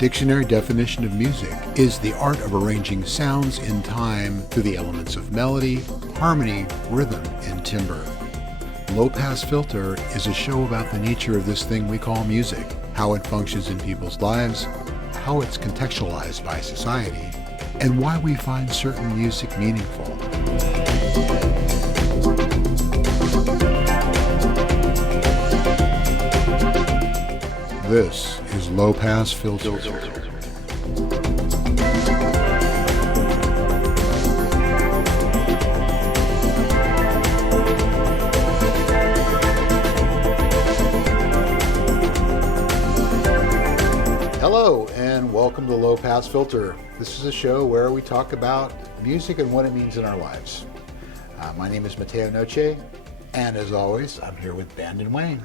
dictionary definition of music is the art of arranging sounds in time through the elements of melody, harmony, rhythm, and timbre. Low Pass Filter is a show about the nature of this thing we call music, how it functions in people's lives, how it's contextualized by society, and why we find certain music meaningful. This is Low Pass Filter. Hello and welcome to Low Pass Filter. This is a show where we talk about music and what it means in our lives. My name is Mateo Noche, and as always, I'm here with Bandon Wayne.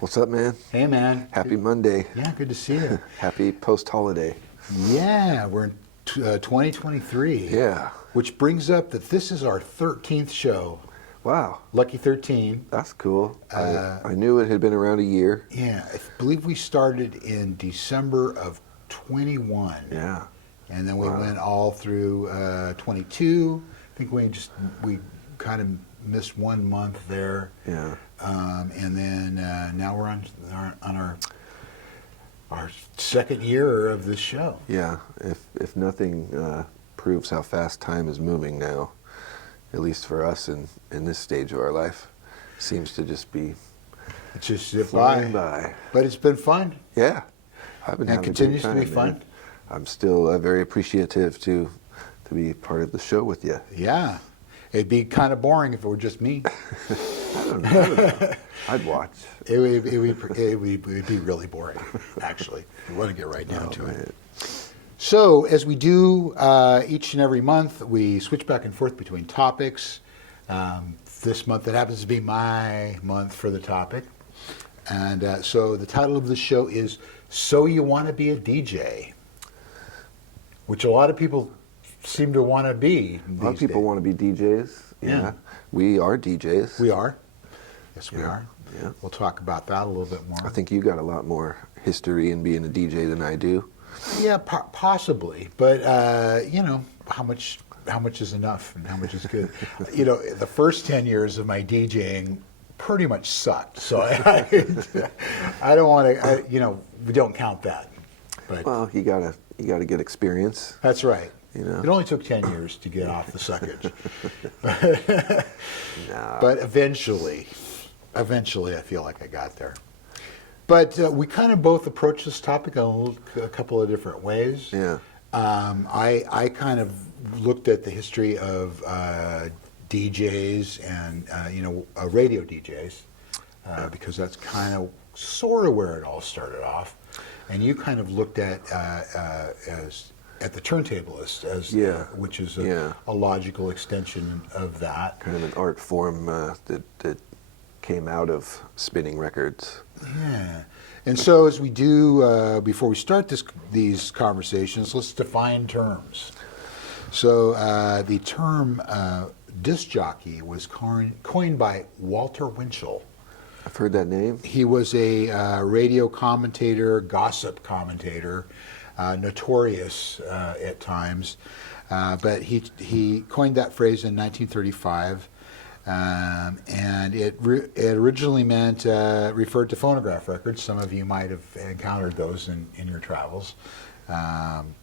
What's up, man? Hey, man. Happy Monday. Yeah, good to see you. Happy post-holiday. Yeah, we're in 2023. Yeah. Which brings up that this is our 13th show. Wow. Lucky 13. That's cool. I knew it had been around a year. Yeah, I believe we started in December of 21. Yeah. And then we went all through 22. I think we kind of missed 1 month there. Yeah. And then now we're on our second year of this show. Yeah. If nothing proves how fast time is moving now, at least for us in this stage of our life, seems to just be flying by. But it's been fun. Yeah. I've been having continues a great time, to be fun. man. I'm still very appreciative to be part of the show with you. Yeah. It'd be kind of boring if it were just me. I don't know. I'd watch. It would be really boring, actually. We want to get right down to it. So, as we do each and every month, we switch back and forth between topics. This month, it happens to be my month for the topic. And so the title of the show is So You Want to Be a DJ? Which a lot of people seem to want to be. A lot of people want to be DJs. Yeah. We are DJs. We are. Yes, we Yeah. are. Yeah. We'll talk about that a little bit more. I think you got a lot more history in being a DJ than I do. Yeah, possibly. But, how much is enough and how much is good? The first 10 years of my DJing pretty much sucked. So I don't want to, we don't count that. But Well, you gotta get experience. that's right. It only took 10 years to get off the suckage. Nah. But eventually, I feel like I got there. But we kind of both approach this topic a couple of different ways. Yeah. I kind of looked at the history of DJs and, radio DJs, because that's kind of sort of where it all started off. And you kind of looked at at the turntablist which is a logical extension of that. Kind of an art form that came out of spinning records. Yeah. And so as we do, before we start these conversations, let's define terms. So the term disc jockey was coined by Walter Winchell. I've heard that name. He was a radio commentator, gossip commentator, notorious at times, but he coined that phrase in 1935, and it originally referred to phonograph records. Some of you might have encountered those in your travels, and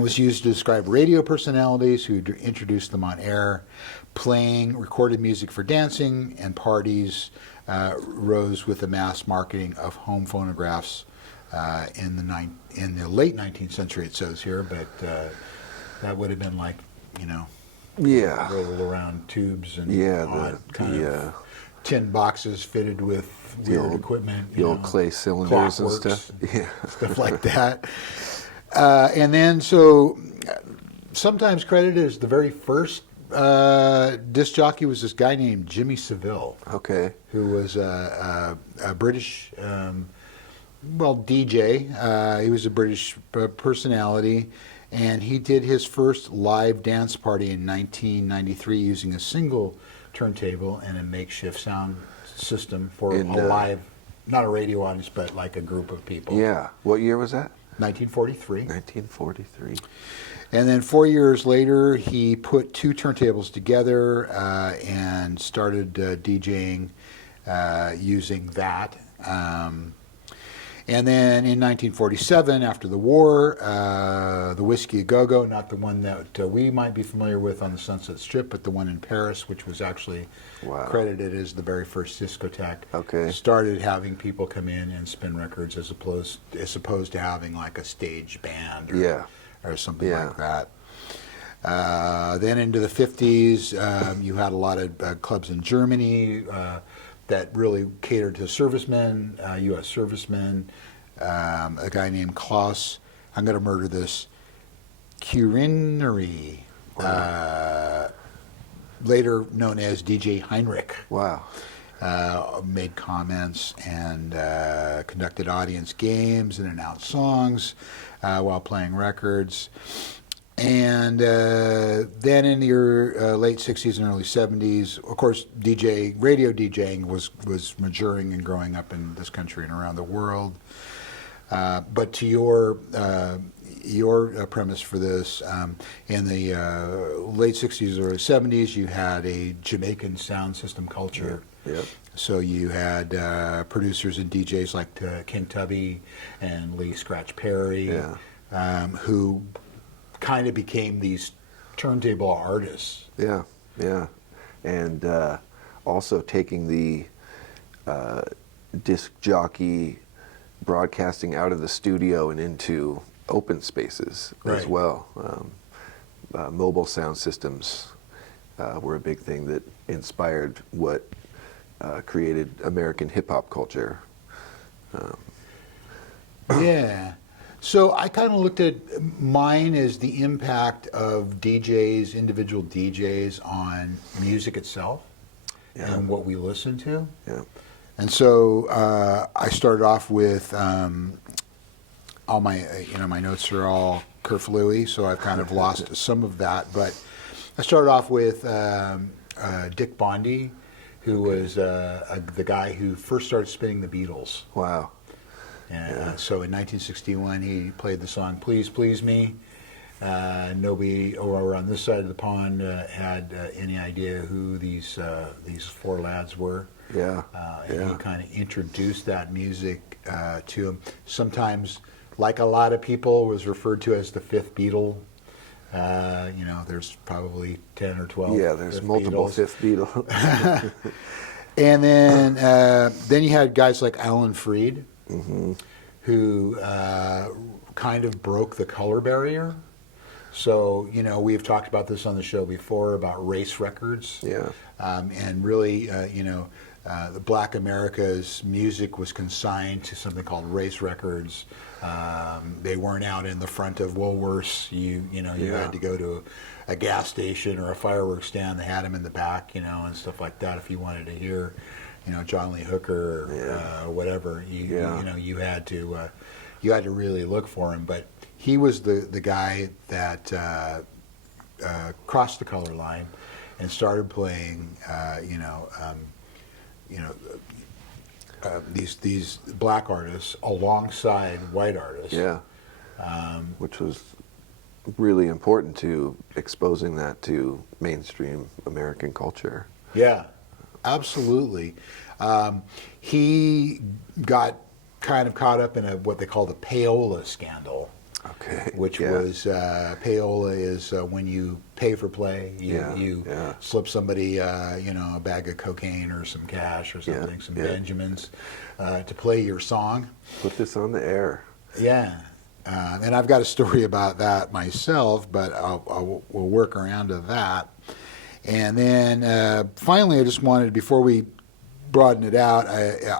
was used to describe radio personalities who introduced them on air. Playing recorded music for dancing and parties rose with the mass marketing of home phonographs in the late 19th century, it says here, but that would have been like, rolled around tubes and odd tin boxes fitted with weird equipment. The old clay cylinders and stuff. Yeah. Stuff like that. And then, so sometimes credited as the very first disc jockey was this guy named Jimmy Savile. Okay. Who was a British, DJ. He was a British personality, and he did his first live dance party in 1993 using a single turntable and a makeshift sound system for a live, not a radio audience, but like a group of people. Yeah. What year was that? 1943. 1943. And then 4 years later, he put two turntables together and started DJing using that. And then in 1947, after the war, the Whiskey A Go-Go, not the one that we might be familiar with on the Sunset Strip, but the one in Paris, which was actually credited as the very first discotheque, started having people come in and spin records as opposed to having like a stage band or something like that. Then into the 50s, you had a lot of clubs in Germany that really catered to servicemen, U.S. servicemen. A guy named Klaus, I'm going to murder this, Kurinery, later known as DJ Heinrich. Wow. Made comments and conducted audience games and announced songs while playing records. And then in the late 60s and early 70s, of course, radio DJing was maturing and growing up in this country and around the world. But to your premise for this, in the late 60s, early 70s, you had a Jamaican sound system culture. Yep. So you had producers and DJs like King Tubby and Lee Scratch Perry, who kind of became these turntable artists. Yeah, yeah. And also taking the disc jockey broadcasting out of the studio and into open spaces as well. Mobile sound systems were a big thing that inspired what created American hip-hop culture. Yeah. So I kind of looked at mine as the impact of DJs, individual DJs, on music itself and what we listen to. Yeah. And so I started off with all my, my notes are all kerflooey, so I've kind of lost some of that. But I started off with Dick Bondi, who was the guy who first started spinning the Beatles. Wow. And so in 1961, he played the song "Please Please Me." Nobody over on this side of the pond had any idea who these four lads were. Yeah. And he kind of introduced that music to him. Sometimes, like a lot of people, was referred to as the fifth Beatle. There's probably 10 or 12. Yeah, there's multiple fifth Beatles. And then you had guys like Alan Freed, who kind of broke the color barrier. So, we've talked about this on the show before about race records. Yeah. And really, the Black America's music was consigned to something called race records. They weren't out in the front of Woolworths. You had to go to a gas station or a fireworks stand. They had them in the back, and stuff like that. If you wanted to hear, John Lee Hooker or whatever, you had to really look for him. But he was the guy that crossed the color line and started playing, these black artists alongside white artists. Yeah. Which was really important to exposing that to mainstream American culture. Yeah, absolutely. He got kind of caught up in what they call the payola scandal. Okay. Which was payola is when you pay for play. You slip somebody a bag of cocaine or some cash or something, some Benjamins, to play your song. Put this on the air. Yeah. And I've got a story about that myself, but we'll work around to that. And then finally, I just wanted, before we broaden it out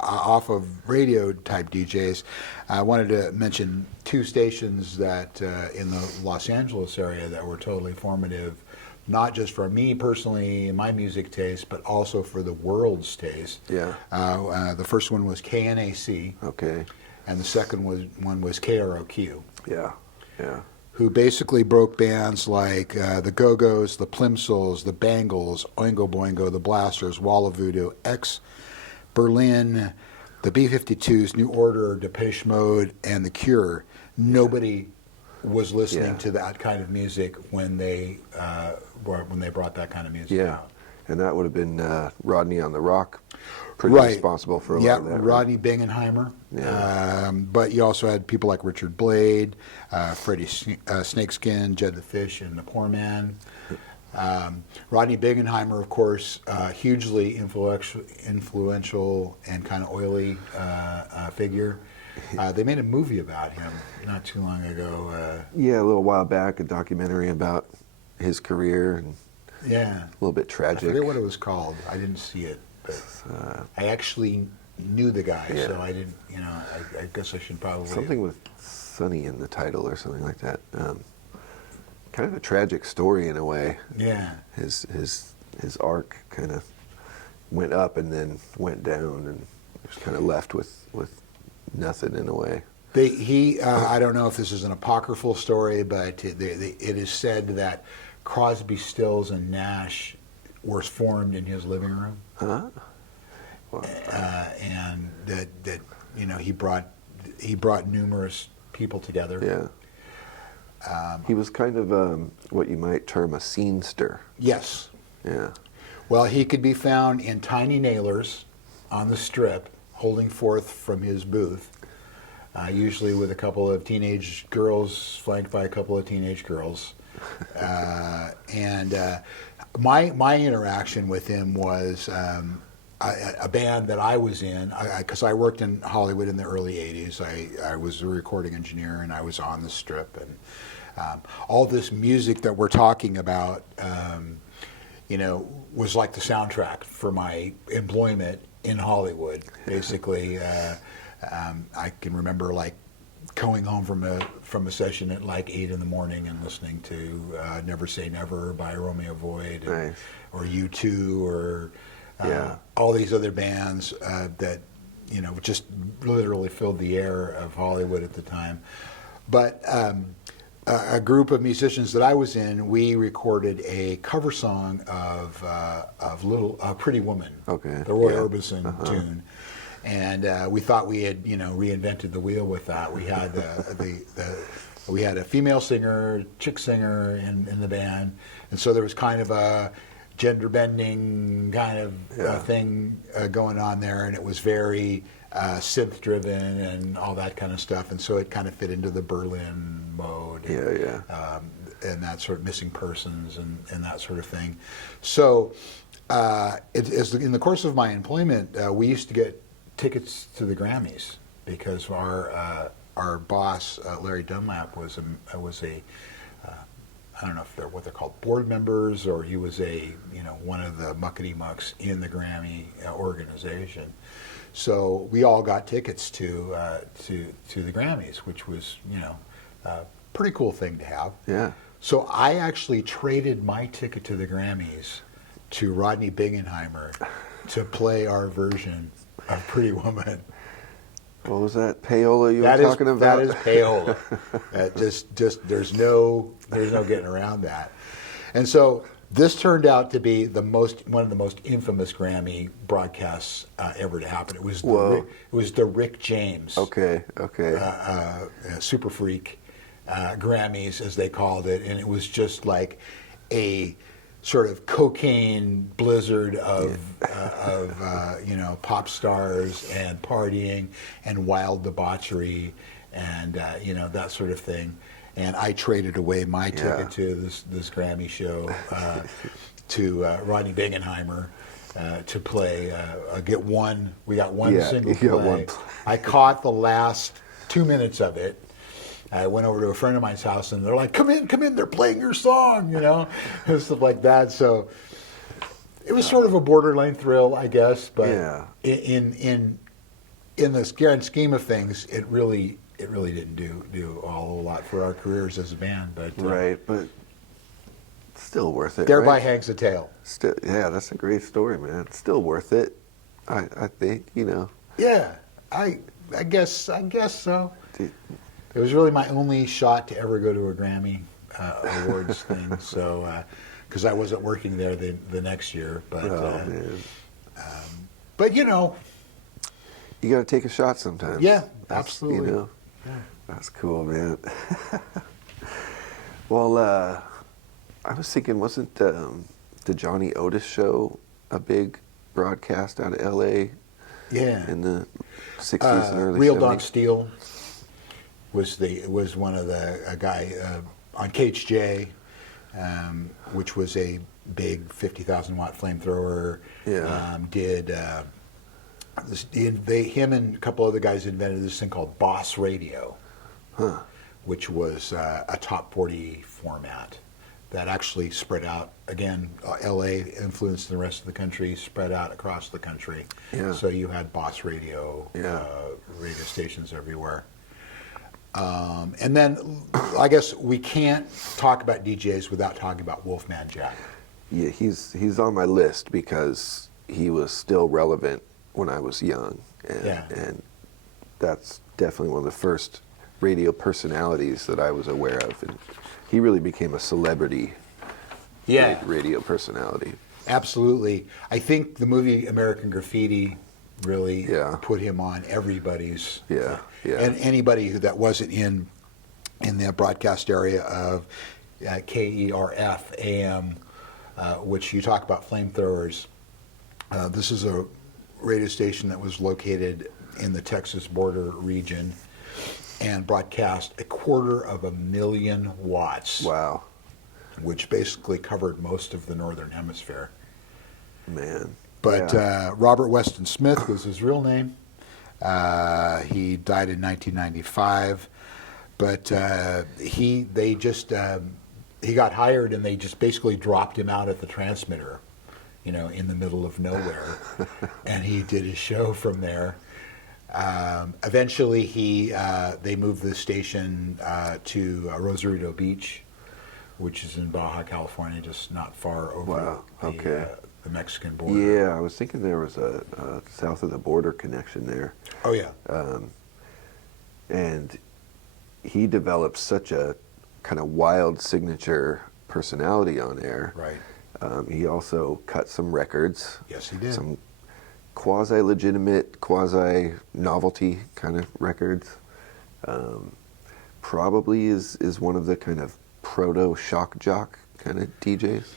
off of radio type DJs, I wanted to mention two stations that in the Los Angeles area that were totally formative, not just for me personally, my music taste, but also for the world's taste. Yeah. The first one was KNAC. Okay. And the second one was KROQ. Yeah. Yeah. Who basically broke bands like the Go-Go's, the Plimsolls, the Bangles, Oingo Boingo, the Blasters, Walla Voodoo, X, Berlin, the B-52s, New Order, Depeche Mode, and The Cure. nobody was listening Yeah. to that kind of music when they brought that kind of music Yeah. out. And that would have been Rodney on the Rock, pretty Right. responsible for a Yeah, lot of that. Rodney Bingenheimer. Yeah. But you also had people like Richard Blade, Freddie Snakeskin, Jed the Fish, and the Poor Man. Rodney Bingenheimer, of course, hugely influential and kind of oily figure. They made a movie about him not too long ago. Yeah, a little while back, a documentary about his career, and Yeah. a little bit I tragic. forget what it was called. I didn't see it, but I actually knew the guy, Yeah. so I didn't. I guess I should probably Something with Sonny in the title or something like that. Kind of a tragic story in a way. Yeah. His arc kind of went up and then went down, and was kind of left with nothing in a way. I don't know if this is an apocryphal story, but it is said that Crosby, Stills, and Nash were formed in his living room, Huh? Well, and that he brought numerous people together. yeah. He was kind of what you might term a scenester. Yes. Yeah. Well, he could be found in tiny nailers on the Strip, holding forth from his booth, usually with a couple of teenage girls, flanked by a couple of teenage girls. And my interaction with him was a band that I was in, because I worked in Hollywood in the early 80s. I was a recording engineer, and I was on the Strip. And all this music that we're talking about, was like the soundtrack for my employment in Hollywood. Basically, I can remember like going home from a session at like 8 in the morning and listening to "Never Say Never" by Romeo Void, Nice. or U2, or Yeah. all these other bands that just literally filled the air of Hollywood at the time. But a group of musicians that I was in, we recorded a cover song of "Little Pretty Woman," Okay. the Roy Yeah. Orbison tune, and we thought we had reinvented the wheel with that. We had we had a female singer, chick singer in the band, and so there was kind of a gender bending kind of thing going on there, and it was very synth driven and all that kind of stuff, and so it kind of fit into the Berlin mode. Yeah. And that sort of Missing Persons and that sort of thing. So in the course of my employment, we used to get tickets to the Grammys because our boss, Larry Dunlap, was a I don't know if they're what they're called, board members, or he was one of the muckety mucks in the Grammy organization. So we all got tickets to the Grammys, which was a pretty cool thing to have. Yeah. So I actually traded my ticket to the Grammys to Rodney Bingenheimer to play our version of Pretty Woman. What was that payola you That were is talking about? that is payola. Just there's no getting around that. And so this turned out to be one of the most infamous Grammy broadcasts ever to happen. It was the Rick James. Okay. Super Freak Grammys, as they called it, and it was just like a sort of cocaine blizzard of pop stars and partying and wild debauchery and that sort of thing. And I traded away my ticket to this Grammy show to Rodney Bingenheimer to play. We got one single play. One play. I caught the last 2 minutes of it. I went over to a friend of mine's house, and they're like, "Come in! They're playing your song," and stuff like that. So it was sort of a borderline thrill, I guess. But in the grand scheme of things, it really didn't do a whole lot for our careers as a band. But Right, but still worth it. thereby right? hangs the tale. Still, yeah, that's a great story, man. It's still worth it. I think, Yeah, I guess so. It was really my only shot to ever go to a Grammy awards thing. So, because I wasn't working there the next year, but but you got to take a shot sometimes. yeah, absolutely. That's cool, man. Well, I was thinking, wasn't the Johnny Otis show a big broadcast out of L.A. Yeah. in the 60s and early Real 70s? Dog Steel was one of a guy on KHJ, which was a big 50,000 watt flamethrower. Yeah. Him and a couple other guys invented this thing called Boss Radio, which was a top 40 format that actually spread out. Again, LA influenced the rest of the country, spread out across the country. Yeah. So you had Boss Radio, Yeah. Radio stations everywhere. And then I guess we can't talk about DJs without talking about Wolfman Jack. Yeah, he's on my list because he was still relevant when I was young, and that's definitely one of the first radio personalities that I was aware of, and he really became a celebrity radio personality. Absolutely. I think the movie American Graffiti really put him on everybody's. And anybody that wasn't in the broadcast area of KERF AM, which you talk about flamethrowers. This is a radio station that was located in the Texas border region and broadcast 250,000 watts. Wow. Which basically covered most of the northern hemisphere. Man. But Robert Weston Smith was his real name. He died in 1995. But he got hired and they just basically dropped him out at the transmitter, in the middle of nowhere. And he did his show from there. Eventually, they moved the station to Rosarito Beach, which is in Baja California, just not far over the Mexican border. Yeah, I was thinking there was a south of the border connection there. Oh, yeah. And he developed such a kind of wild signature personality on air. Right. He also cut some records. Yes, he did. Some quasi-legitimate, quasi-novelty kind of records. Probably is one of the kind of proto-shock jock kind of DJs.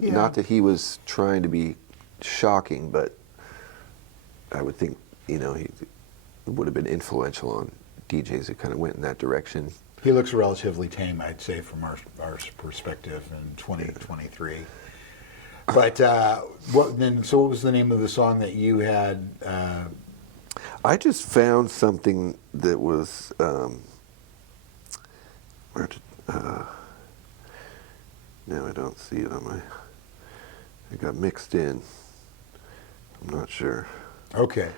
Yeah. Not that he was trying to be shocking, but I would think, he would have been influential on DJs that kind of went in that direction. He looks relatively tame, I'd say, from our perspective in 2023. But what was the name of the song that you had? I just found something that was now I don't see it on my. It got mixed in. I'm not sure. Okay.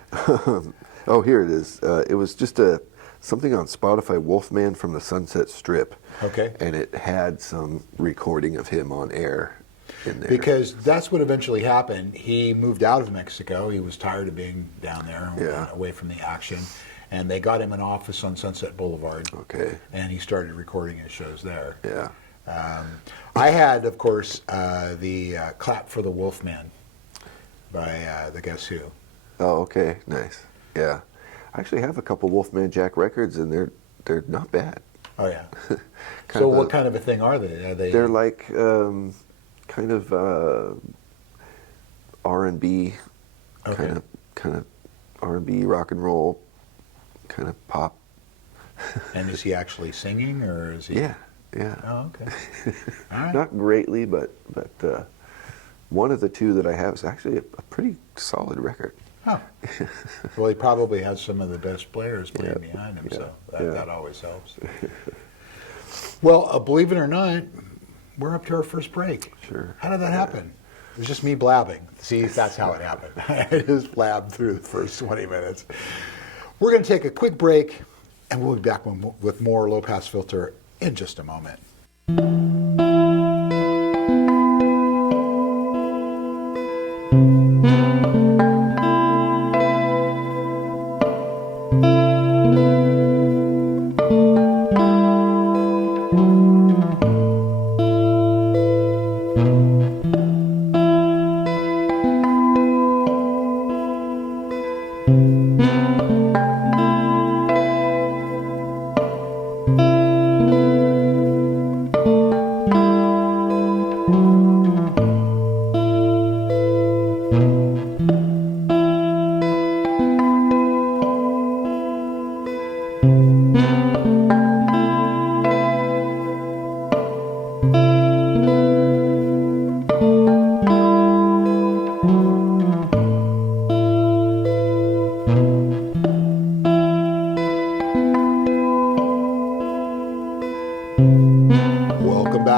Oh, here it is. It was just something on Spotify, Wolfman from the Sunset Strip. Okay. And it had some recording of him on air in there. Because that's what eventually happened. He moved out of Mexico. He was tired of being down there, away from the action. And they got him an office on Sunset Boulevard. Okay. And he started recording his shows there. Yeah. I had, of course, the Clap for the Wolfman by the Guess Who. Oh, okay. Nice. Yeah. I actually have a couple Wolfman Jack records, and they're not bad. Oh, yeah. So what kind of a thing are they? They're like kind of R&B, kind of R&B, rock and roll, kind of pop. And is he actually singing, or is he? Yeah. Oh, okay. All right. Not greatly, but one of the two that I have is actually a pretty solid record. Huh. Well, he probably has some of the best players playing behind him, so that always helps. Well, believe it or not, we're up to our first break. Sure. How did that happen? It was just me blabbing. See, that's how it happened. I just blabbed through the first 20 minutes. We're going to take a quick break, and we'll be back with more Low Pass Filter in just a moment.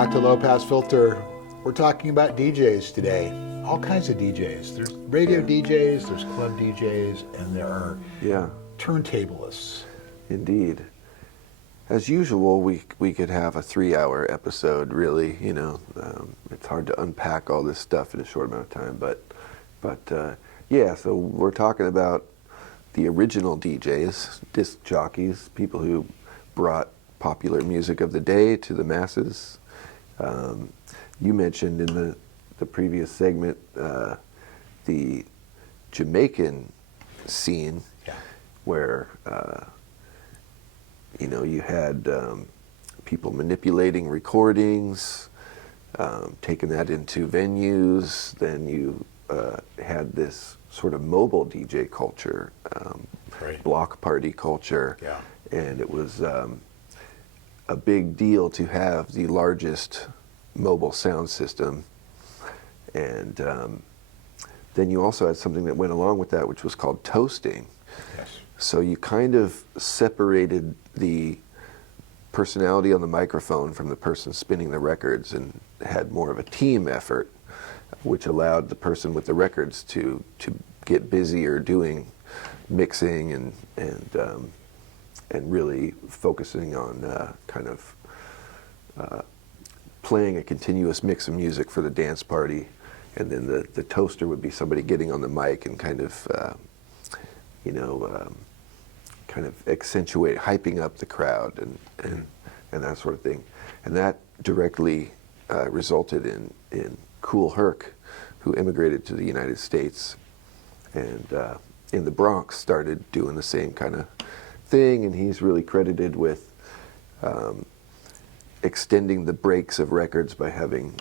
back to Low Pass Filter. We're talking about DJs today. All kinds of DJs. There's radio DJs, there's club DJs, and there are turntablists. Indeed. As usual, we could have a 3-hour episode, really. You know, it's hard to unpack all this stuff in a short amount of time. But yeah, so we're talking about the original DJs, disc jockeys, people who brought popular music of the day to the masses. You mentioned in the previous segment the Jamaican scene, where you know, you had people manipulating recordings, taking that into venues. Then you had this sort of mobile DJ culture, block party culture, and it was a big deal to have the largest mobile sound system. And then you also had something that went along with that, which was called toasting. So you kind of separated the personality on the microphone from the person spinning the records and had more of a team effort, which allowed the person with the records to get busier doing mixing and really focusing on kind of playing a continuous mix of music for the dance party. And then the toaster would be somebody getting on the mic and kind of kind of accentuate, hyping up the crowd and that sort of thing. And that directly resulted in Kool Herc, who immigrated to the United States and in the Bronx started doing the same kind of thing. And he's really credited with extending the breaks of records by having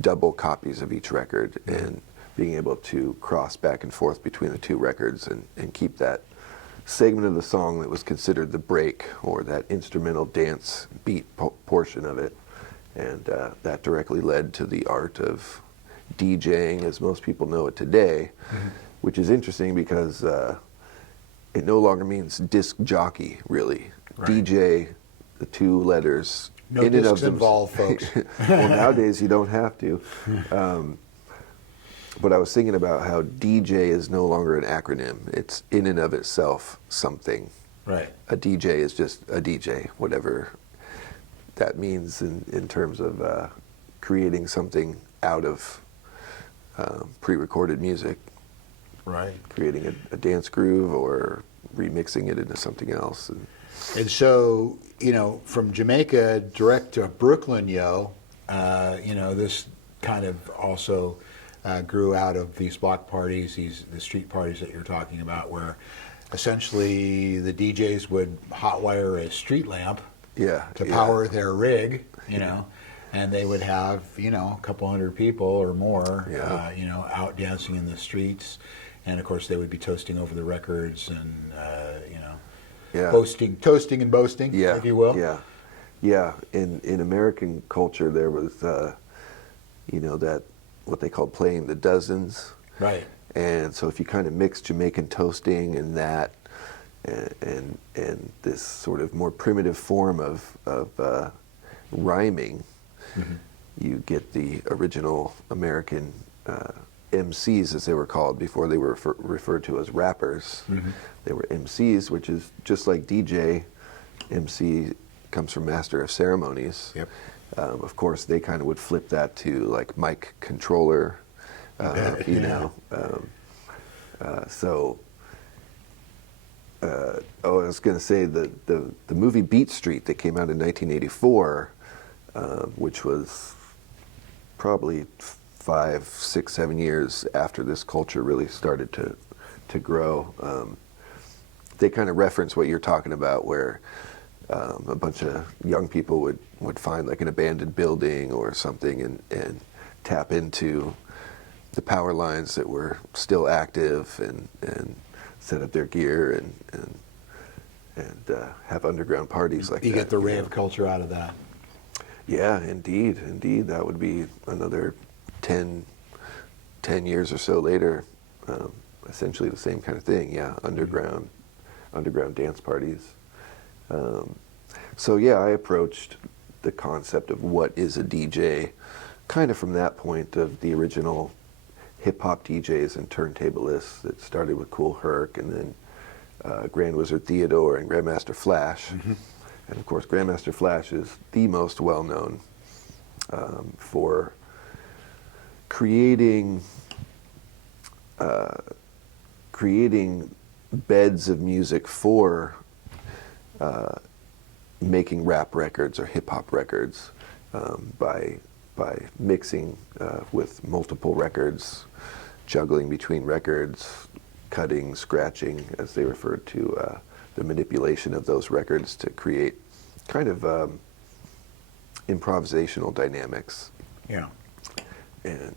double copies of each record and being able to cross back and forth between the two records and keep that segment of the song that was considered the break or that instrumental dance beat portion of it. And that directly led to the art of DJing as most people know it today, which is interesting because it no longer means disc jockey, really. DJ, the two letters. No discs involved, folks. Well, nowadays you don't have to. But I was thinking about how DJ is no longer an acronym. It's in and of itself something. Right. A DJ is just a DJ, whatever that means in terms of creating something out of pre-recorded music. Right. Creating a dance groove or remixing it into something else. And so, you know, from Jamaica direct to Brooklyn, you know, this kind of also grew out of these block parties, the street parties that you're talking about, where essentially the DJs would hotwire a street lamp to power their rig, you know, and they would have, you know, a couple hundred people or more, you know, out dancing in the streets. And of course they would be toasting over the records and, you know, toasting and boasting, if you will. In American culture, there was, you know, that what they called playing the dozens. Right. And so if you kind of mix Jamaican toasting and that, and this sort of more primitive form of rhyming, you get the original American MCs, as they were called before they were referred to as rappers. They were MCs, which is just like DJ. MC comes from Master of Ceremonies. Of course, they kind of would flip that to like mic controller, you know. I was going to say the movie Beat Street that came out in 1984, which was probably 5, 6, 7 years after this culture really started to grow. They kind of reference what you're talking about, where a bunch of young people would find like an abandoned building or something and tap into the power lines that were still active and set up their gear and have underground parties like that. You get the rave culture out of that. Yeah, indeed. That would be another 10 years or so later, essentially the same kind of thing. Yeah, underground dance parties. So yeah, I approached the concept of what is a DJ, kind of from that point of the original hip-hop DJs and turntablists that started with Kool Herc, and then Grand Wizard Theodore and Grandmaster Flash. And of course, Grandmaster Flash is the most well-known for creating beds of music for making rap records or hip-hop records by mixing with multiple records, juggling between records, cutting, scratching, as they referred to the manipulation of those records to create kind of improvisational dynamics. Yeah. And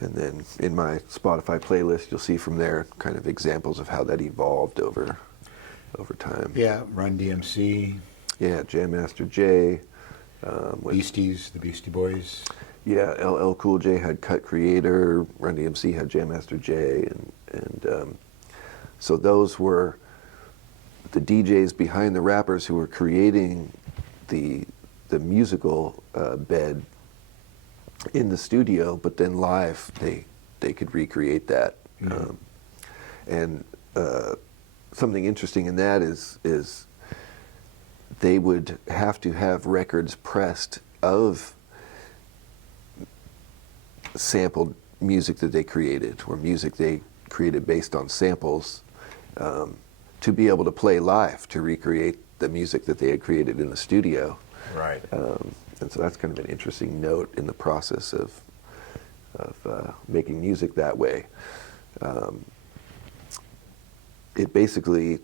then in my Spotify playlist, you'll see from there kind of examples of how that evolved over time. Yeah, Run DMC. Yeah, Jam Master Jay. Beasties, the Beastie Boys. Yeah, LL Cool J had Cut Creator. Run DMC had Jam Master Jay, and so those were the DJs behind the rappers who were creating the musical bed in the studio, but then live they could recreate that. And something interesting in that is they would have to have records pressed of sampled music that they created, or music they created based on samples, to be able to play live, to recreate the music that they had created in the studio. Right. And so that's kind of an interesting note in the process of making music that way. It basically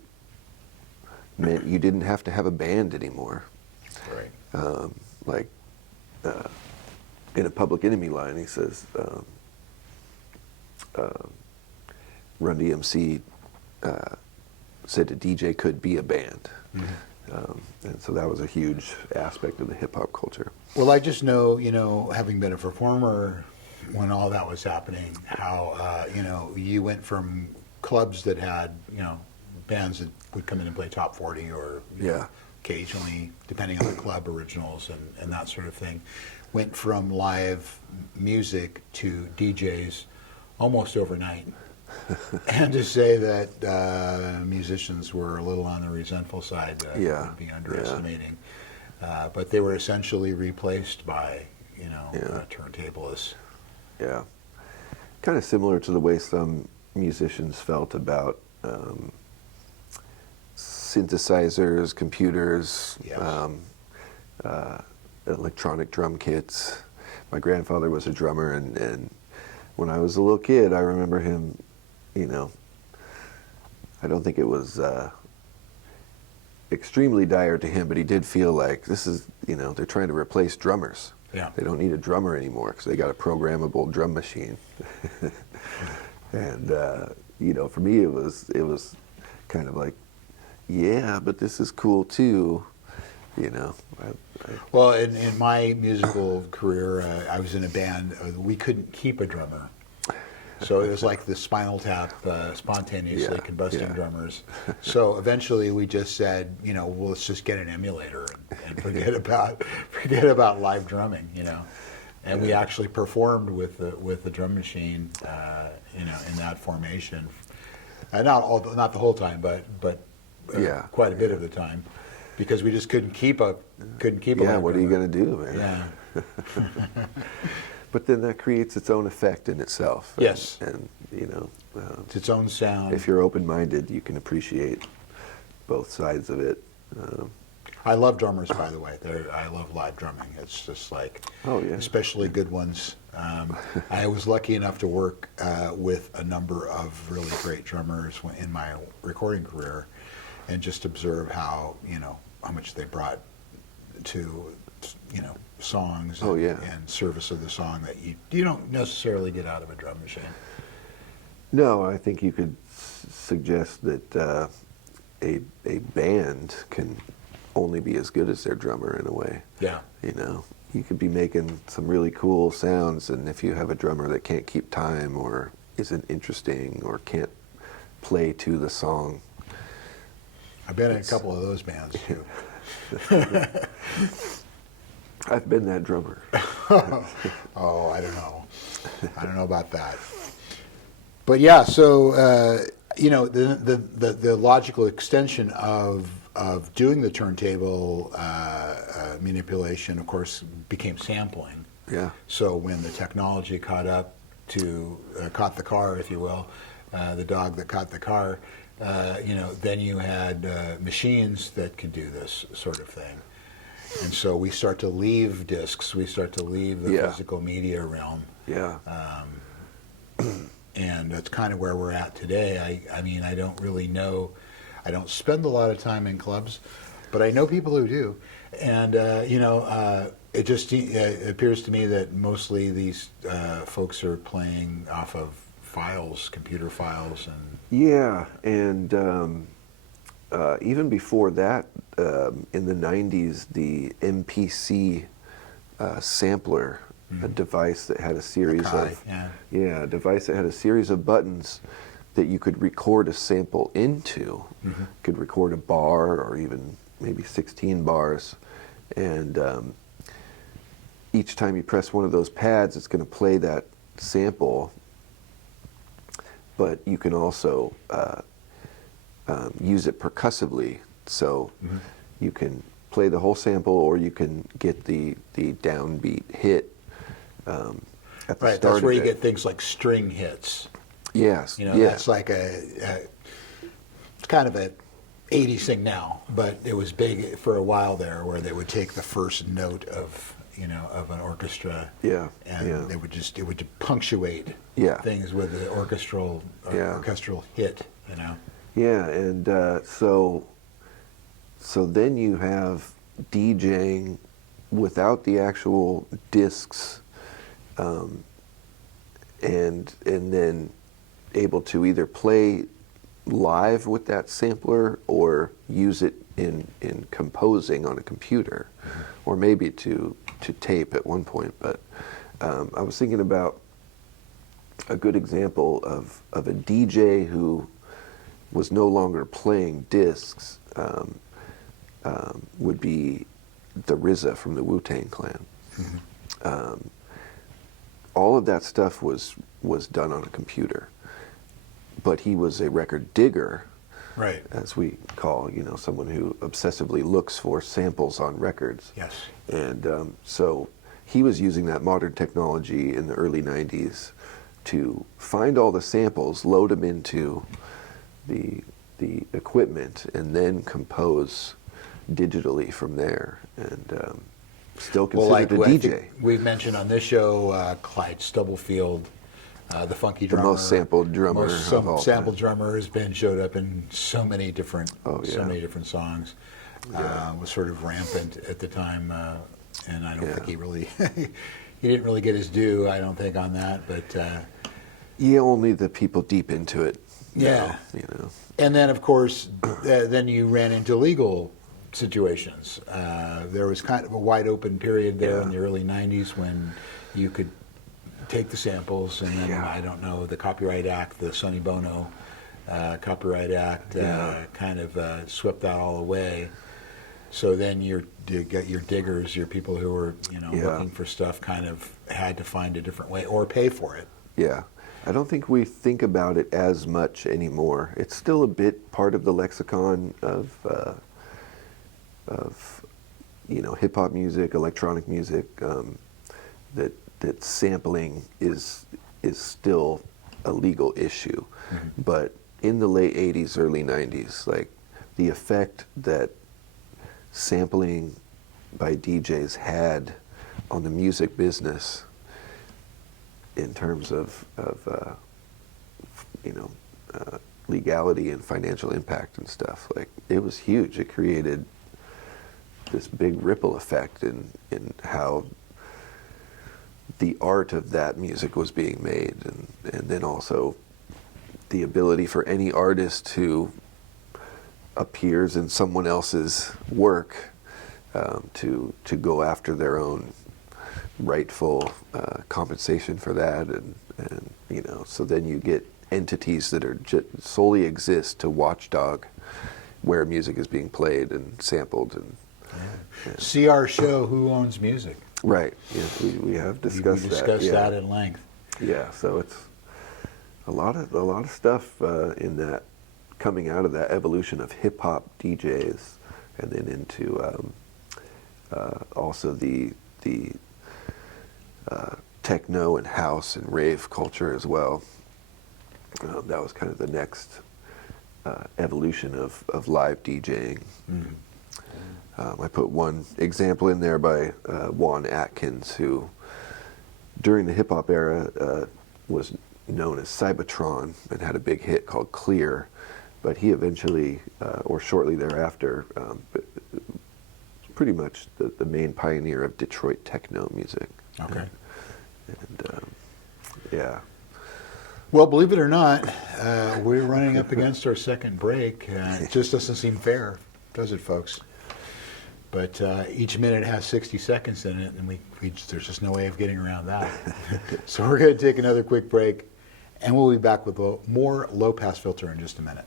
meant you didn't have to have a band anymore. Right. Like in a Public Enemy line, he says, Run DMC said a DJ could be a band. And so that was a huge aspect of the hip-hop culture. Well, I just know, having been a performer when all that was happening, how, you went from clubs that had, bands that would come in and play top 40 or occasionally, depending on the club, originals and that sort of thing, went from live music to DJs almost overnight. And to say that musicians were a little on the resentful side would be underestimating. But they were essentially replaced by, turntablists. Yeah. Kind of similar to the way some musicians felt about synthesizers, computers, electronic drum kits. My grandfather was a drummer, and when I was a little kid, I remember him, I don't think it was extremely dire to him, but he did feel like this is, they're trying to replace drummers. Yeah. They don't need a drummer anymore because they got a programmable drum machine. And, for me, it was kind of like, yeah, but this is cool too, Well, in my musical career, I was in a band. We couldn't keep a drummer. So it was like the Spinal Tap, spontaneously combusting drummers. So eventually we just said, well, let's just get an emulator and forget about live drumming, And we actually performed with the drum machine, in that formation. Not the whole time, but quite a bit of the time, because we just couldn't keep a. Yeah, what are you going to do, man? Yeah. But then that creates its own effect in itself. Yes. And It's its own sound. If you're open-minded, you can appreciate both sides of it. I love drummers, by the way. I love live drumming. It's just like, especially good ones. I was lucky enough to work with a number of really great drummers in my recording career, and just observe how much they brought to songs and service of the song that you don't necessarily get out of a drum machine. No, I think you could suggest that a band can only be as good as their drummer in a way. Yeah. You could be making some really cool sounds, and if you have a drummer that can't keep time or isn't interesting or can't play to the song. I've been in a couple of those bands too. I've been that drummer. Oh, I don't know. I don't know about that. But yeah, so the logical extension of doing the turntable manipulation, of course, became sampling. Yeah. So when the technology caught the car, if you will, the dog that caught the car, then you had machines that could do this sort of thing. And so we start to leave discs, we start to leave the physical media realm. Yeah. And that's kind of where we're at today. I mean, I don't really know. I don't spend a lot of time in clubs, but I know people who do. And, it just appears to me that mostly these folks are playing off of files, computer files. Yeah, and even before that, in the 90s, the MPC sampler, a device that had a series a device that had a series of buttons that you could record a sample into. Mm-hmm. Could record a bar or even maybe 16 bars, and each time you press one of those pads, it's going to play that sample. But you can also use it percussively, so you can play the whole sample, or you can get the downbeat hit at the start. That's where you get things like string hits. Yes, that's like it's kind of a 80s thing now, but it was big for a while there, where they would take the first note of an orchestra, and it would punctuate things with the orchestral hit, Yeah, and so then you have DJing without the actual discs, and then able to either play live with that sampler or use it in composing on a computer, or maybe to tape at one point. But I was thinking about a good example of a DJ who was no longer playing discs, would be the RZA from the Wu-Tang Clan. Mm-hmm. All of that stuff was done on a computer, but he was a record digger, right? As we call, someone who obsessively looks for samples on records. Yes. And so he was using that modern technology in the early 90s to find all the samples, load them into the equipment, and then compose digitally from there, and still considered a DJ. We've mentioned on this show Clyde Stubblefield, the funky drummer, the most sampled drummer of all sampled time. drummer, has showed up in so many different songs. Was sort of rampant at the time, and I don't think he really he didn't really get his due, I don't think, on that. But only the people deep into it. And then, of course, then you ran into legal situations. There was kind of a wide open period there in the early 90s when you could take the samples, and then, I don't know, the Copyright Act, the Sonny Bono Copyright Act kind of swept that all away. So then your diggers, your people who were looking for stuff, kind of had to find a different way or pay for it. Yeah. I don't think we think about it as much anymore. It's still a bit part of the lexicon of hip hop music, electronic music. That sampling is still a legal issue, but in the late '80s, early '90s, like the effect that sampling by DJs had on the music business, in terms of legality and financial impact and stuff, like it was huge. It created this big ripple effect in how the art of that music was being made, and then also the ability for any artist who appears in someone else's work to go after their own rightful compensation for that, and so then you get entities that are solely exist to watchdog where music is being played and sampled, and See our show, Who Owns Music? Right. Yeah, we have discussed that. We discussed that at length. Yeah. So it's a lot of stuff in that, coming out of that evolution of hip hop DJs, and then into also the techno and house and rave culture as well. That was kind of the next evolution of live DJing. I put one example in there by Juan Atkins, who during the hip hop era was known as Cybertron and had a big hit called Clear, but he eventually, or shortly thereafter, pretty much the main pioneer of Detroit techno music. Okay. And yeah. Well, believe it or not, we're running up against our second break. It just doesn't seem fair, does it, folks? But each minute has 60 seconds in it, and there's just no way of getting around that. So we're going to take another quick break, and we'll be back with more Low Pass Filter in just a minute.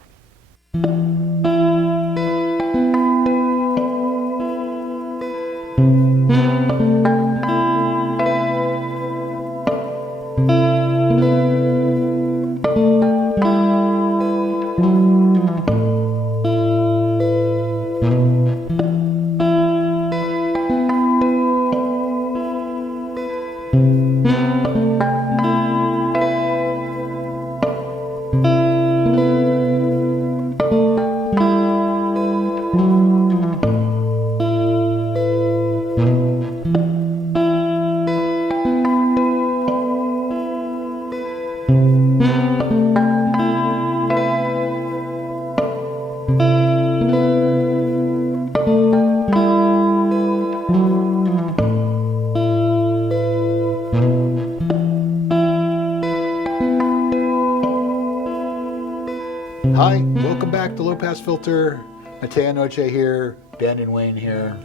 Hi, welcome back to Low Pass Filter. Mateo Noche here, Bandon Wayne here.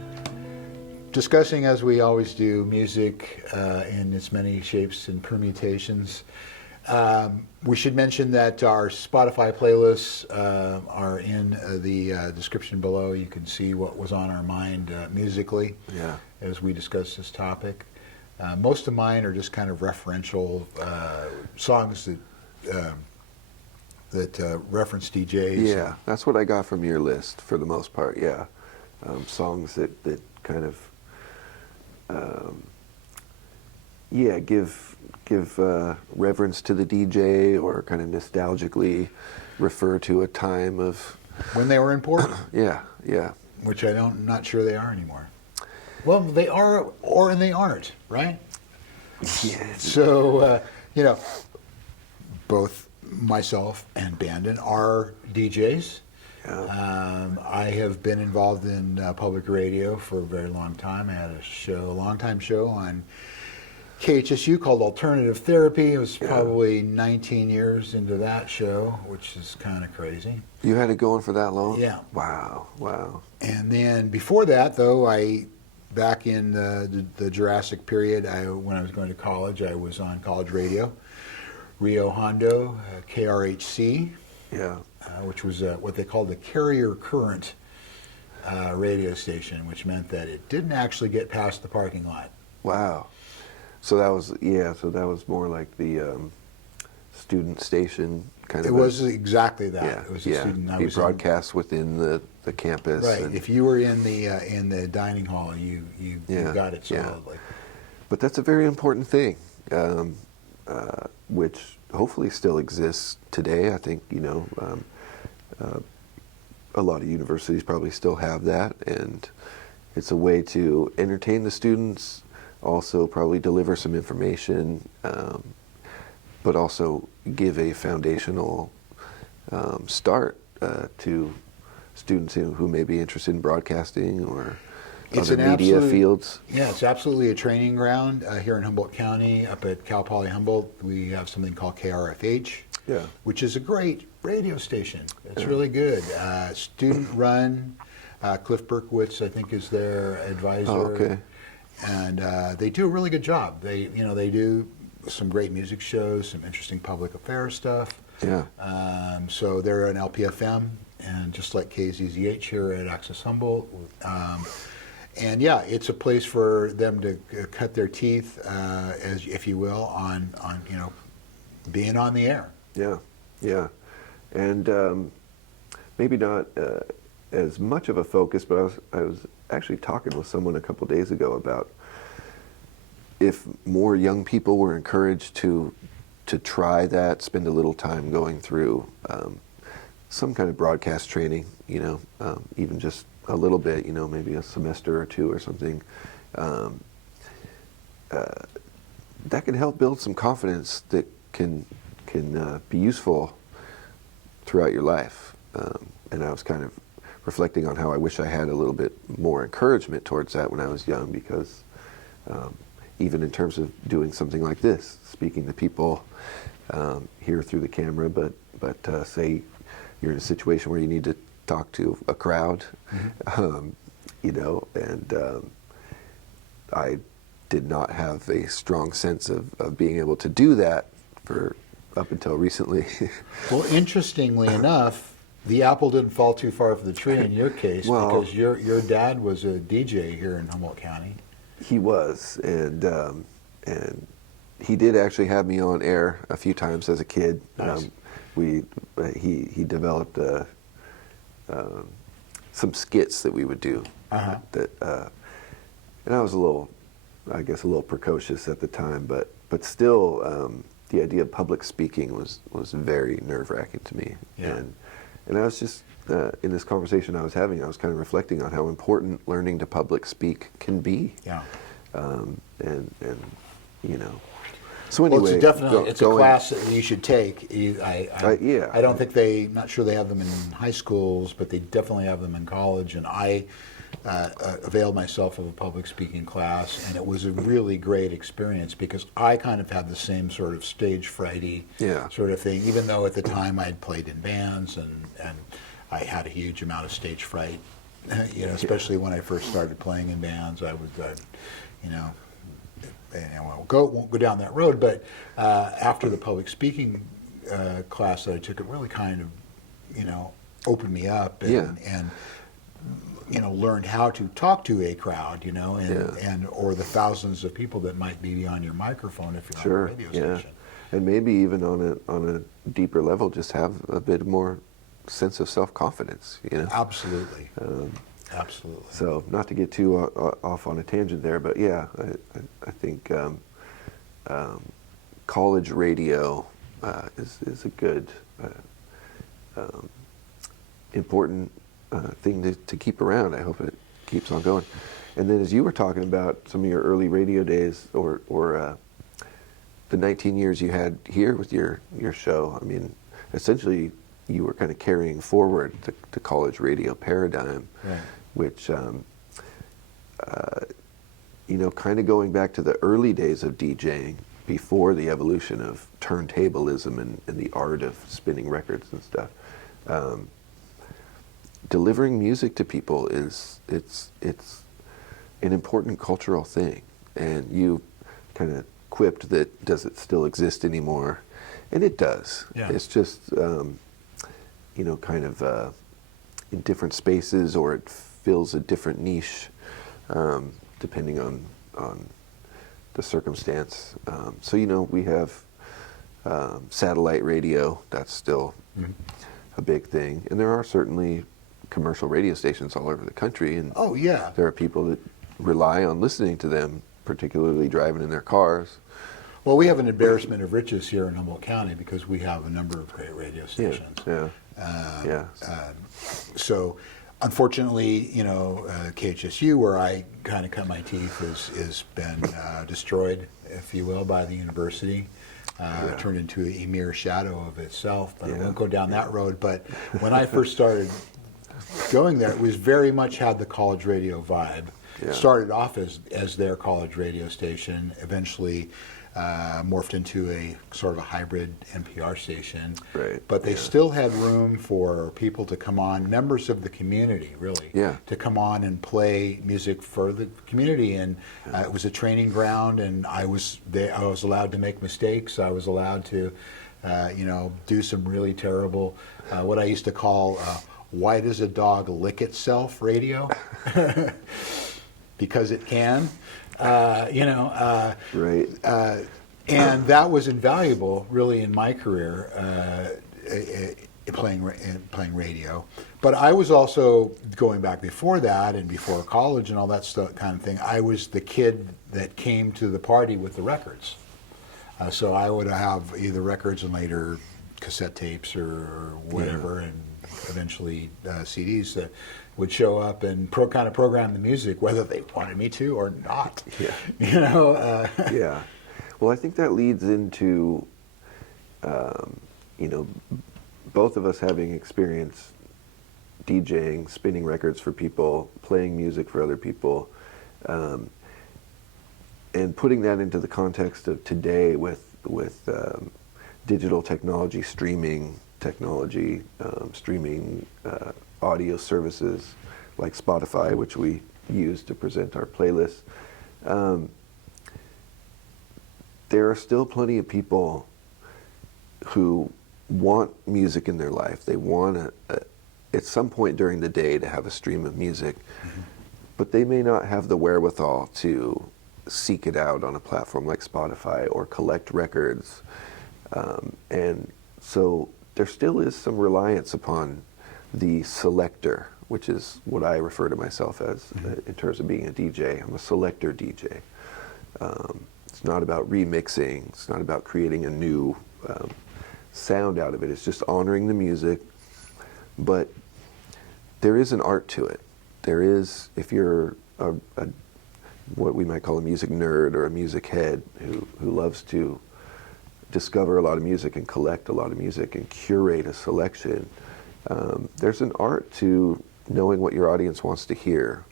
Discussing, as we always do, music in its many shapes and permutations. We should mention that our Spotify playlists are in the description below. You can see what was on our mind musically as we discuss this topic. Most of mine are just kind of referential songs that reference DJs. Yeah, that's what I got from your list for the most part. Yeah, songs that kind of give reverence to the DJ, or kind of nostalgically refer to a time of when they were important. Yeah. Which I'm not sure they are anymore. Well, they are, and they aren't, right? Yeah. So both myself and Bandon are DJs. Yeah. I have been involved in public radio for a very long time. I had a long-time show on KHSU called Alternative Therapy. It was probably 19 years into that show, which is kind of crazy. You had it going for that long? Yeah. Wow. And then before that, though, back in the Jurassic period, when I was going to college, I was on college radio. Rio Hondo, KRHC, which was what they called the carrier current radio station, which meant that it didn't actually get past the parking lot. Wow. So that was more like the student station kind of. It was exactly that. Yeah, it was a student. You broadcast within the campus. Right. If you were in the dining hall, you got it solidly. But that's a very important thing. Which hopefully still exists today. I think a lot of universities probably still have that, and it's a way to entertain the students, also probably deliver some information, but also give a foundational start to students who may be interested in broadcasting or other media fields. Yeah, it's absolutely a training ground here in Humboldt County. Up at Cal Poly Humboldt, we have something called KRFH, which is a great radio station. It's really good. Student run. Cliff Berkowitz, I think, is their advisor. Oh, okay. And they do a really good job. They do some great music shows, some interesting public affairs stuff. Yeah. So they're an LPFM, and just like KZZH here at Access Humboldt. And yeah, it's a place for them to cut their teeth, as if you will, on being on the air. Yeah, yeah, and maybe not as much of a focus, but I was actually talking with someone a couple days ago about if more young people were encouraged to try that, spend a little time going through some kind of broadcast training, even just a little bit, maybe a semester or two or something, that can help build some confidence that can be useful throughout your life. And I was kind of reflecting on how I wish I had a little bit more encouragement towards that when I was young, because even in terms of doing something like this, speaking to people here through the camera, but say you're in a situation where you need to talk to a crowd, and I did not have a strong sense of being able to do that for up until recently. Well, interestingly enough, the apple didn't fall too far from the tree in your case, because your dad was a DJ here in Humboldt County. He was, and he did actually have me on air a few times as a kid. Nice. He developed some skits that we would do. That and I was a little precocious at the time, but still, the idea of public speaking was very nerve-wracking to me. Yeah. And I was just in this conversation I was having, I was kind of reflecting on how important learning to public speak can be. Yeah. And So anyway, well, it's definitely a class that you should take. I don't think not sure they have them in high schools, but they definitely have them in college. And I availed myself of a public speaking class, and it was a really great experience because I kind of had the same sort of stage frighty sort of thing. Even though at the time I'd played in bands and I had a huge amount of stage fright, especially when I first started playing in bands. I was, won't go down that road, but after the public speaking class that I took, it really kind of, opened me up and learned how to talk to a crowd, and or the thousands of people that might be on your microphone if you're on a radio station. And maybe even on a deeper level, just have a bit more sense of self-confidence, Absolutely. Absolutely. So, not to get too off on a tangent there, but yeah, I think college radio is a good, important thing to keep around. I hope it keeps on going. And then, as you were talking about some of your early radio days, or the 19 years you had here with your show, I mean, essentially, you were kind of carrying forward the college radio paradigm. Right. Which, kind of going back to the early days of DJing, before the evolution of turntablism and the art of spinning records and stuff, delivering music to people it's an important cultural thing. And you kind of quipped that, does it still exist anymore? And it does. Yeah. It's just, kind of in different spaces, or it fills a different niche, depending on the circumstance. So we have satellite radio. That's still a big thing, and there are certainly commercial radio stations all over the country. And there are people that rely on listening to them, particularly driving in their cars. Well, we have an embarrassment of riches here in Humboldt County because we have a number of great radio stations. So, unfortunately, KHSU, where I kind of cut my teeth, has been destroyed, if you will, by the university. Turned into a mere shadow of itself. But I won't go down that road. But when I first started going there, it was very much had the college radio vibe. Yeah. Started off as their college radio station, eventually morphed into a sort of a hybrid NPR station. Right. But they still had room for people to come on, members of the community, really, to come on and play music for the community. And it was a training ground, and I was allowed to make mistakes. I was allowed to, do some really terrible, what I used to call, why does a dog lick itself radio? because it can, you know. Right. And that was invaluable, really, in my career, playing radio. But I was also, going back before that and before college and all that stuff, kind of thing, I was the kid that came to the party with the records. So I would have either records and later cassette tapes or whatever, and eventually CDs that would show up and kind of program the music, whether they wanted me to or not. Yeah. You know. Yeah. Well, I think that leads into, you know, both of us having experience DJing, spinning records for people, playing music for other people, and putting that into the context of today with digital technology, streaming technology, streaming audio services like Spotify, which we use to present our playlists. There are still plenty of people who want music in their life. They want at some point during the day to have a stream of music, but they may not have the wherewithal to seek it out on a platform like Spotify or collect records. And so there still is some reliance upon the selector, which is what I refer to myself as in terms of being a DJ. I'm a selector DJ. It's not about remixing. It's not about creating a new sound out of it. It's just honoring the music. But there is an art to it. There is, if you're what we might call a music nerd or a music head who loves to discover a lot of music and collect a lot of music and curate a selection, there's an art to knowing what your audience wants to hear,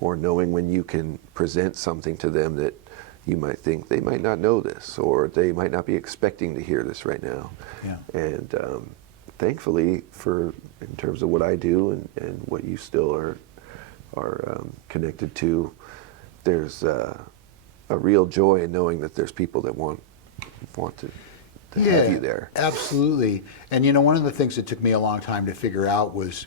or knowing when you can present something to them that you might think they might not know this, or they might not be expecting to hear this right now. And thankfully, in terms of what I do and what you still are connected to, there's a real joy in knowing that there's people that want to have you there. Absolutely. And you know, one of the things that took me a long time to figure out was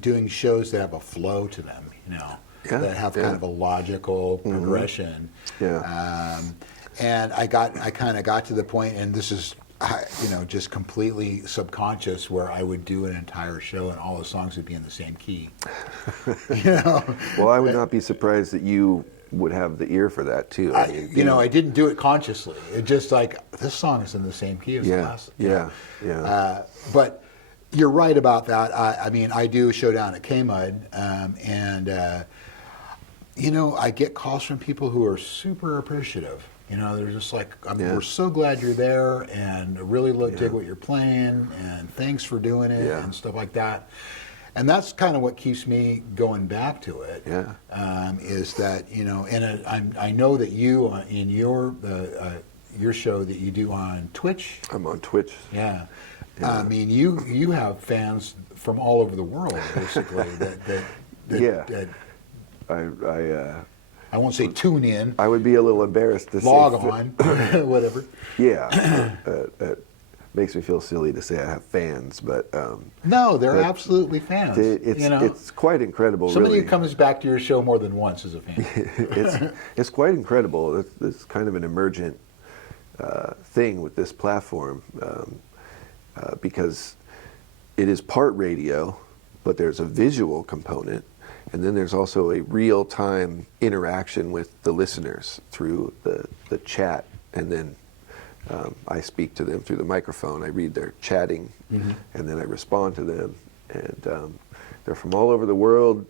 doing shows that have a flow to them, you know, that have kind of a logical progression. And I kind of got to the point, and this is, you know, just completely subconscious, where I would do an entire show and all the songs would be in the same key. You know? Well, I would not be surprised that you would have the ear for that too. You know, I didn't do it consciously. It just like, this song is in the same key as the last. But you're right about that. I mean, I do a show down at K-Mud, and you know, I get calls from people who are super appreciative. You know, they're just like, I mean, we're so glad you're there, and I really dig what you're playing, and thanks for doing it, and stuff like that. And that's kind of what keeps me going back to it. Is that, you know, and I know that you in your show that you do on Twitch. I'm on Twitch. I mean, you have fans from all over the world, basically. I won't say tune in. I would be a little embarrassed to log on, whatever. It makes me feel silly to say I have fans, but no, they're absolutely fans. It's quite incredible. Somebody really. who comes back to your show more than once is a fan. It's quite incredible. It's kind of an emergent thing with this platform, because it is part radio, but there's a visual component. And then there's also a real-time interaction with the listeners through the chat, and then I speak to them through the microphone. I read their chatting, and then I respond to them. And they're from all over the world.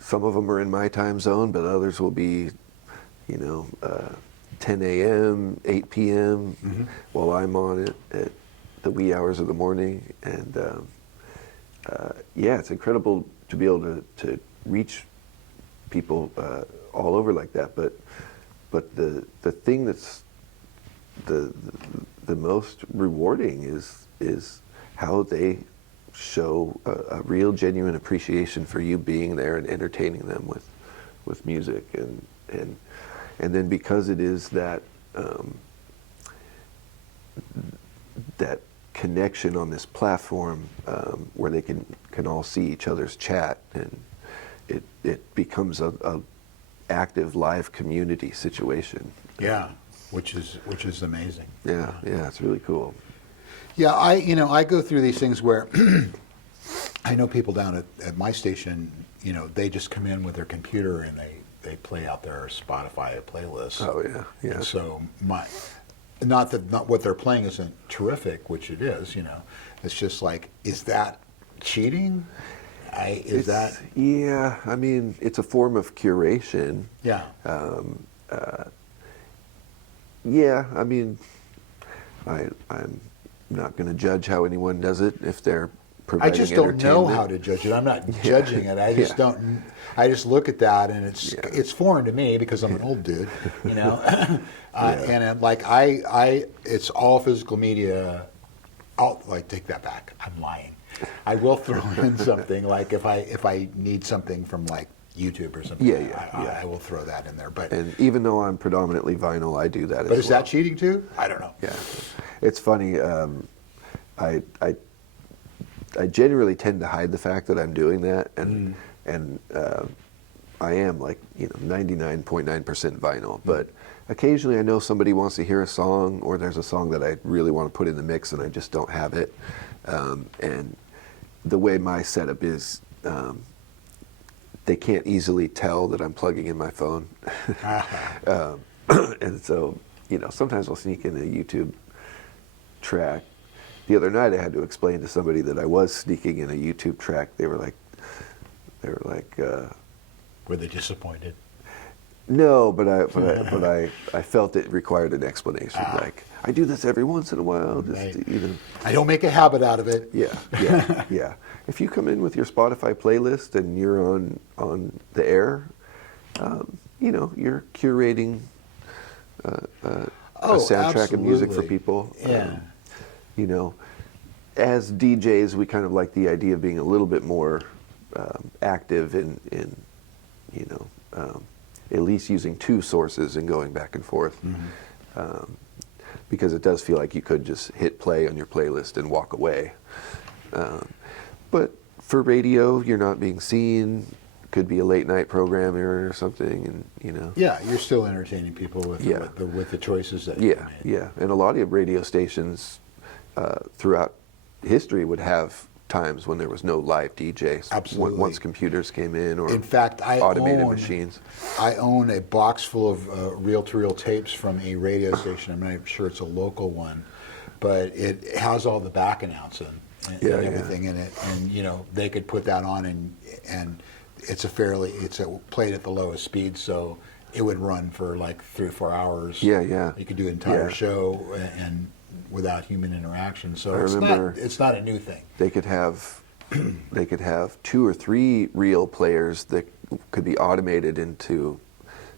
Some of them are in my time zone, but others will be, you know, 10 a.m., 8 p.m., while I'm on it at the wee hours of the morning. And it's incredible to be able to reach people all over like that, but the thing that's the most rewarding is how they show a real genuine appreciation for you being there and entertaining them with music, and then because it is that that connection on this platform where they can all see each other's chat it becomes a active live community situation. Yeah, which is amazing. Yeah, it's really cool. Yeah, I go through these things where I know people down at my station, they just come in with their computer and they play out their Spotify playlist. Oh yeah. And so not what they're playing isn't terrific, which it is. It's just like, is that cheating? Yeah, I mean, it's a form of curation. Yeah. Yeah, I mean, I'm not going to judge how anyone does it if they're I providing just don't know entertainment. how to judge it. I'm not judging it. I just don't. I just look at that, and it's foreign to me because I'm an old dude, And it's all physical media. I'll take that back. I'm lying. I will throw in something like if I need something from like YouTube or something. I will throw that in there. And even though I'm predominantly vinyl, I do that. But is that cheating too? I don't know. Yeah, it's funny. I generally tend to hide the fact that I'm doing that, and I am 99.9% vinyl. But occasionally, I know somebody wants to hear a song, or there's a song that I really want to put in the mix, and I just don't have it. And the way my setup is, they can't easily tell that I'm plugging in my phone, and so sometimes I'll sneak in a YouTube track. The other night, I had to explain to somebody that I was sneaking in a YouTube track. They were like, were they disappointed? No, but I felt it required an explanation. Like, I do this every once in a while. Just I don't make a habit out of it. Yeah. If you come in with your Spotify playlist and you're on the air, you're curating a soundtrack of music for people. Yeah. As DJs, we kind of like the idea of being a little bit more active in at least using two sources and going back and forth. Mm-hmm. Because it does feel like you could just hit play on your playlist and walk away. But for radio, you're not being seen. Could be a late night program or something, and Yeah, you're still entertaining people with the choices that you made. Yeah, and a lot of radio stations throughout history would have times when there was no live DJ. Absolutely. Once computers came in, or in fact, automated machines. I own a box full of reel-to-reel tapes from a radio station. I'm not sure it's a local one, but it has all the back announcing and everything in it. And they could put that on, and it's played at the lowest speed, so it would run for like 3 or 4 hours. Yeah. You could do an entire show and without human interaction. So it's not a new thing. They could have 2 or 3 reel players that could be automated into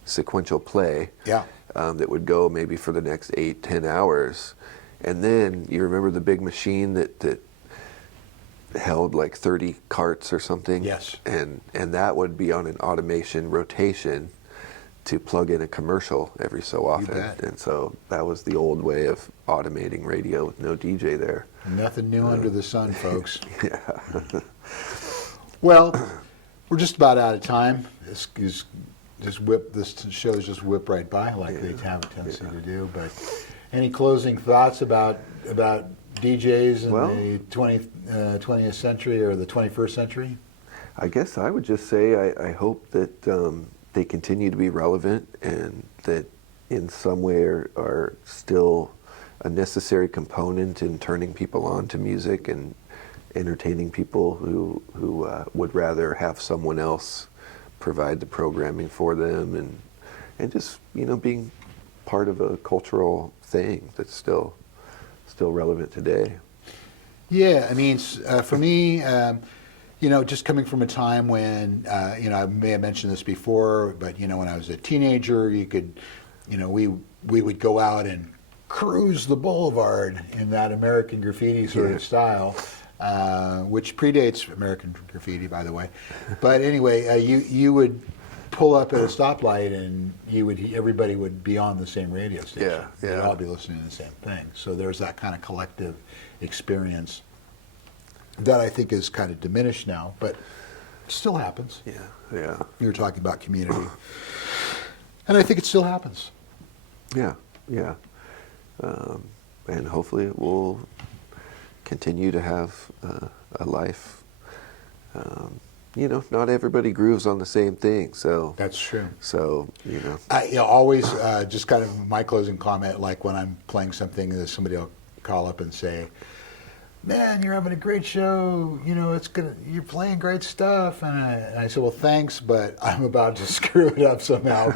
sequential play. Yeah. That would go maybe for the next 8-10 hours, and then you remember the big machine that held like 30 carts or something. Yes. And that would be on an automation rotation to plug in a commercial every so often. And so that was the old way of automating radio with no DJ there. Nothing new under the sun, folks. Yeah. Well, we're just about out of time. This show's just whipped right by like they have a tendency to do. But any closing thoughts about DJs in the 20th century or the 21st century? I guess I would just say I hope that they continue to be relevant, and that in some way are still a necessary component in turning people on to music and entertaining people who would rather have someone else provide the programming for them, and just being part of a cultural thing that's still relevant today. Yeah, I mean, for me, just coming from a time when, I may have mentioned this before, but, when I was a teenager, you could, we would go out and cruise the boulevard in that American Graffiti sort of style, which predates American Graffiti, by the way. But anyway, you would pull up at a stoplight and everybody would be on the same radio station. Yeah. They'd all be listening to the same thing. So there's that kind of collective experience that I think is kind of diminished now. But It still happens. Yeah. You were talking about community. And I think it still happens. Yeah. And hopefully it will continue to have a life. Not everybody grooves on the same thing, so That's true. So always just kind of my closing comment, like when I'm playing something, somebody will call up and say, "Man, you're having a great show. You're playing great stuff." And I said, "Well, thanks, but I'm about to screw it up somehow.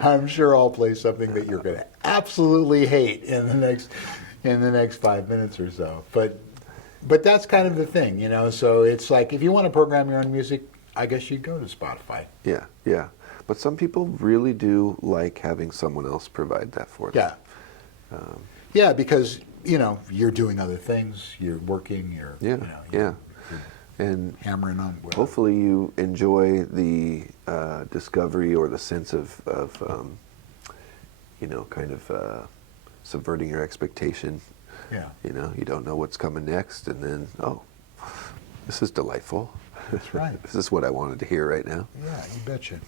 I'm sure I'll play something that you're going to absolutely hate in the next 5 minutes or so." But that's kind of the thing, So it's like if you want to program your own music, I guess you'd go to Spotify. Yeah. But some people really do like having someone else provide that for them. Yeah, because you're doing other things. You're working. You're and hammering on. Hopefully, you enjoy the discovery or the sense of kind of subverting your expectation. Yeah. You don't know what's coming next, and then this is delightful. That's right. This is what I wanted to hear right now. Yeah, you betcha.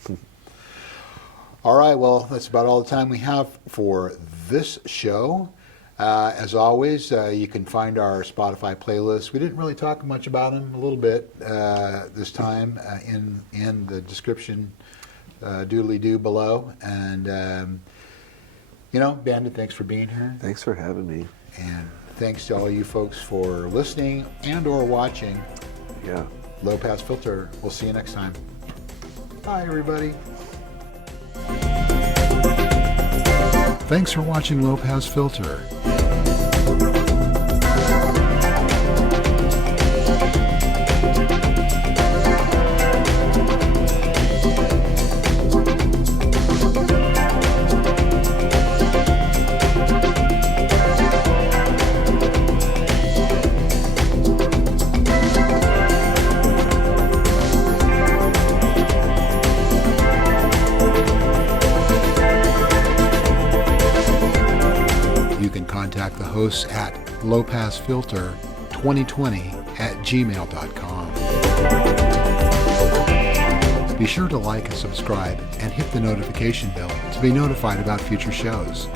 All right, well, that's about all the time we have for this show. As always, you can find our Spotify playlist. We didn't really talk much about them, a little bit this time in the description doodly-doo below. And, Bandon, thanks for being here. Thanks for having me. And thanks to all you folks for listening and or watching. Yeah. Low Pass Filter. We'll see you next time. Bye, everybody. Thanks for watching Low Pass Filter. Contact the hosts at lowpassfilter2020@gmail.com. Be sure to like and subscribe and hit the notification bell to be notified about future shows.